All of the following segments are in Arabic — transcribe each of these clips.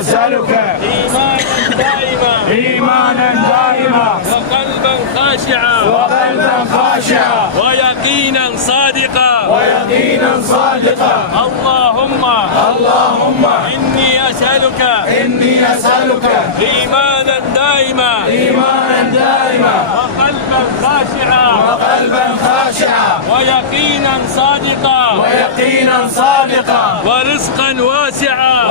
أسألك إيمانا دائما إيمانا دائما وقلبا خاشعا وقلبا خاشعا ويقينا صادقا ويقينا صادقا. اللهم إني أسألك إيمانا دائما وقلبا خاشعا ويقينا صادقا ورزقا واسعا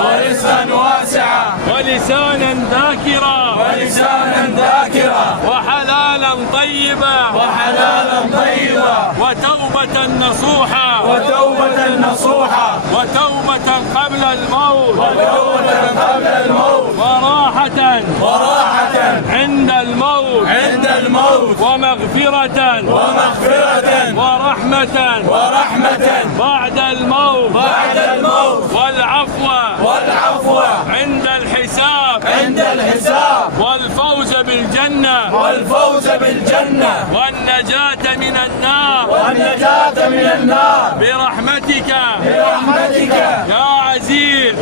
ولسانا ذاكرا وحلالا طيبا وتوبة نصوحا وتوبة قبل الموت وراحة عند الموت ومغفرة ورحمة بعد الموت والعفو عند الحساب والفوز بالجنة والنجاة من النار برحمتك يا عزيز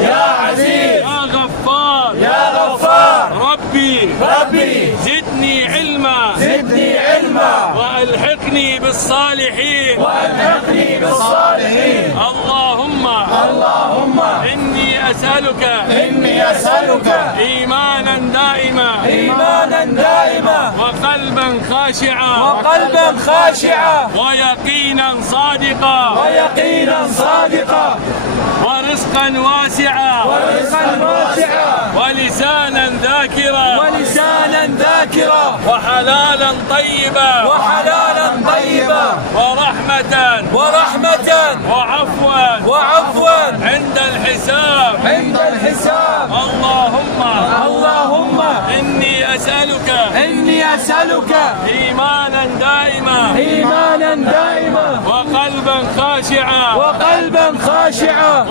يا غفار ربي زدني علما وألحقني بالصالحين اللهم إني أسألك إيمانا دائما وقلبا خاشعا ويقينا صادقا ورزقا واسعا ولسانا ذاكرا وحلالا طيبا ورحمة وعفوا عند الحساب اللهم إني أسألك إيمانا دائما وقلبا خاشعا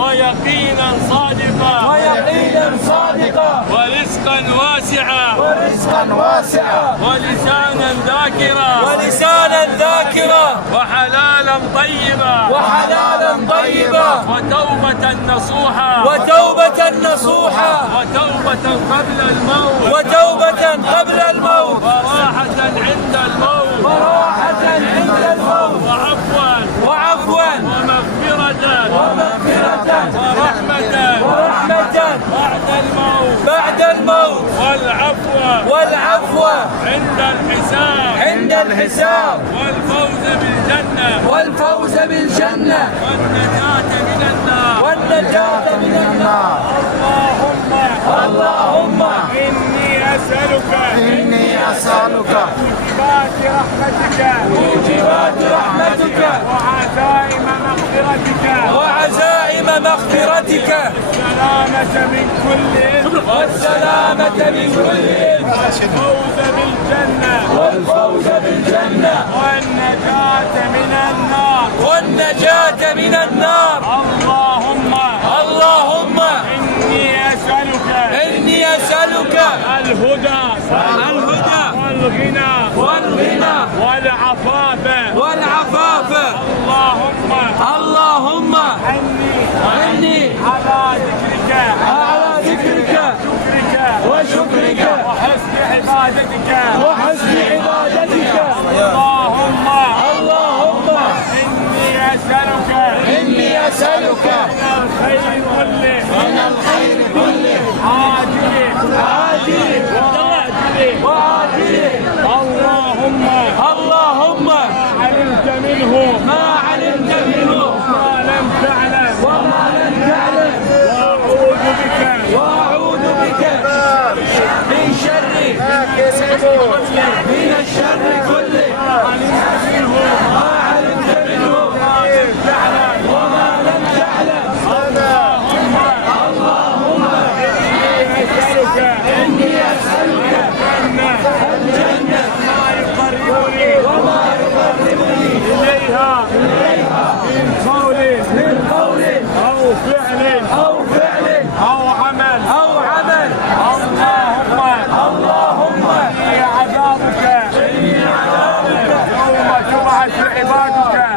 ويقينا صادقا ورزقا واسعا ولسانا ذاكرا وحلالا طيبا وتوبة نصوحا وتوبة قبل الموت وراحة عند الموت وعفوا ورحمة بعد الموت والعفو عند الحساب والفوز بالجنة والنجاة من النار اللهم إني أسألك موجبات رحمتك وعزائم مغفرتك والسلامة من كل والفوز بالجنة والنجاة من النار اللهم إني أسألك الهدى والغنى والعفاف اللهم إني على ذكرك وشكرك وحسن عبادتك اللهم إني أسألك من الخير كله عاجله وآجله اللهم ما علمت منه وما لم تعلم وأعوذ بك من الشر كله ما علمت منه وما لم تعلم اللهم إني أسألك الجنة وما يقربني إليها من قول أو فعل أو عمل اللهم إني عذابك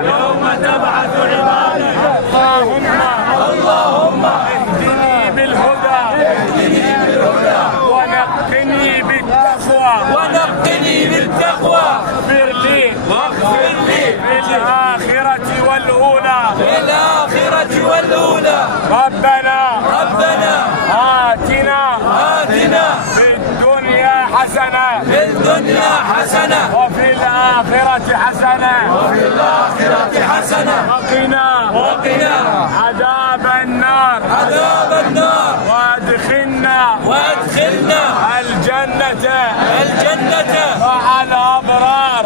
يوم تبعث عبادك اللهم اهدني بالهدى الآخرة والأولى في الآخرة والأولى. ربنا آتنا في الدنيا حسنة في الدنيا حسنة وفي الآخرة حسنة وقنا عذاب النار وادخلنا الجنة مع الأبرار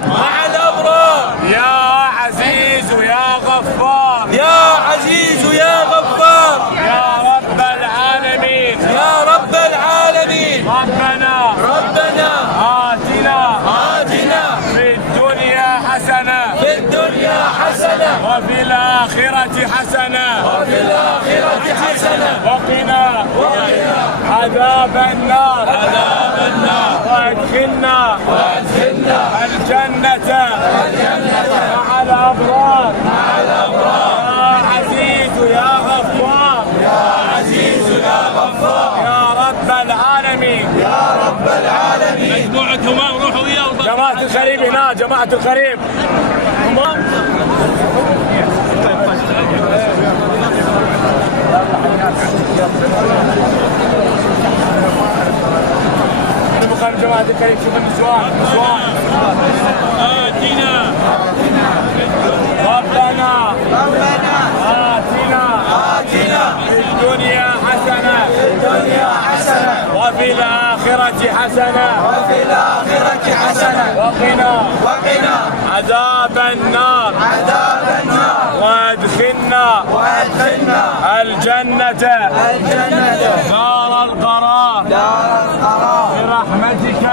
يا عزيز يا غفار يا عزيز يا غفار يا رب العالمين ربنا آتنا في الدنيا حسنة في الدنيا حسنة وفي الآخرة حسنة وقنا عذاب النار وادخلنا الجنة مع الأبرار يا عزيز يا غفار يا رب العالمين مجموعتهم روحوا وياه جماعة الخريب هنا جماعة الخريب مقام جماعة الخريب شوف النسوان آتنا ربنا آتنا في الدنيا حسنة وفي الآخرة حسنة وقنا عذاب النار وادخلنا الجنة دار القرار برحمتك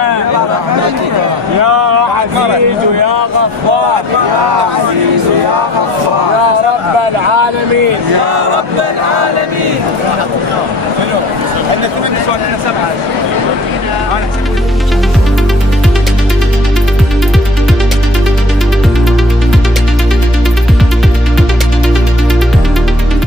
يا عزيز يا غفار يا رب العالمين العالمين. عندنا 8 نسوان، عندنا 7.